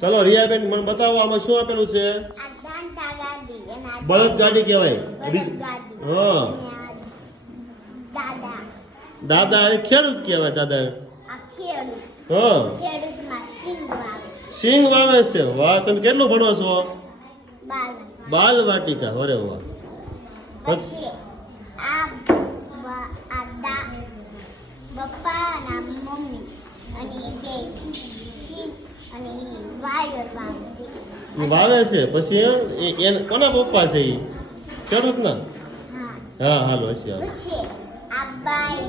ચલો રિયાબેન મને બતાવો આમાં શું આપેલું છે? બળદ ગાડી કહેવાય. હા, દાદા અને ખેડૂત કહેવાય. દાદા હા, સિંગ વાવે છે. વાહ, તમે કેટલું ભણો છો? બાલ વાટિકા. અરે વાહ. પછી પપ્પા અને મમ્મી અને બે શીપ અને વાયર વાવશે. વાવે છે. પછી કોના પપ્પા છે? એ ખેડૂતના. હા, હાલો હશે. પછી આ બાઈ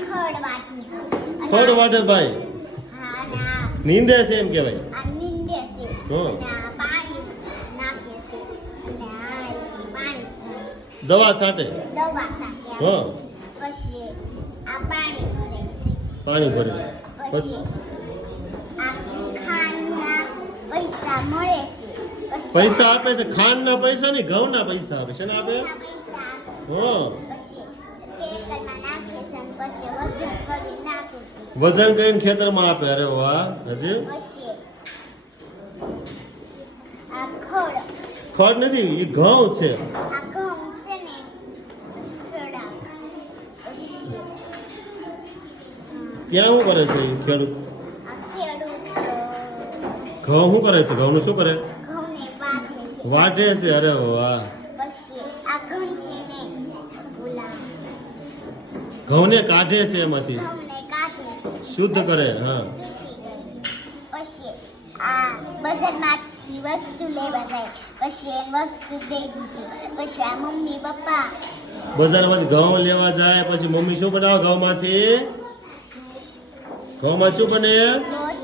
ખડ વાટી છે. ખડ વાટે ભાઈ હા, અને આ નીંદે છે એમ કહેવાય. નીંદે છે. હા. અને આ પાણી નાખે છે. અને આ પાણી દવા છાંટે. દવા સાથે હા, પછી આ પાણી ભરે છે. પાણી ભરે. પછી આ ખાંડના પૈસા મળે છે. પછી પૈસા આપે છે. ખાંડના પૈસા નહીં, ઘઉંના પૈસા આપે છે ને આપે. ના પૈસા આપે. હા, પછી ખેતરમાં નાખે છે અને પછી વજન કરી નાખે છે. વજન કરીને ખેતરમાં આપે. અરે વાહ. હજી પછી આ ખડ ખડ નથી, એ ઘઉં છે. આ ઘઉં છે ને સડાવે. પછી ત્યાં શું કરે છે એ ખેડૂત? આ ખેડૂત ઘઉં શું કરે છે? ઘઉંનું શું કરે? ઘઉંને વાઢે છે. વાઢે છે. અરે વાહ. પછી આ ઘંટીને ઓલા ઘઉંને કાઢે છે એમાંથી, ઘઉંને કાઢે છે. શુદ્ધ કરે. હા, સૂકી ગઈ. પછી આ બજારમાંથી વસ્તુ લેવા જાય. પછી એ વસ્તુ દઈ દીધી. પછી આ મમ્મી પપ્પા બજારમાંથી ઘઉં લેવા જાય. પછી મમ્મી શું બનાવે? ઘઉંમાંથી શું બને? રોજ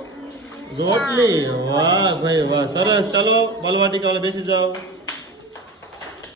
રોટલી. વાહ ભાઈ વાહ, સરસ. ચાલો બાલવાટિકા વાળા બેસી જાઓ.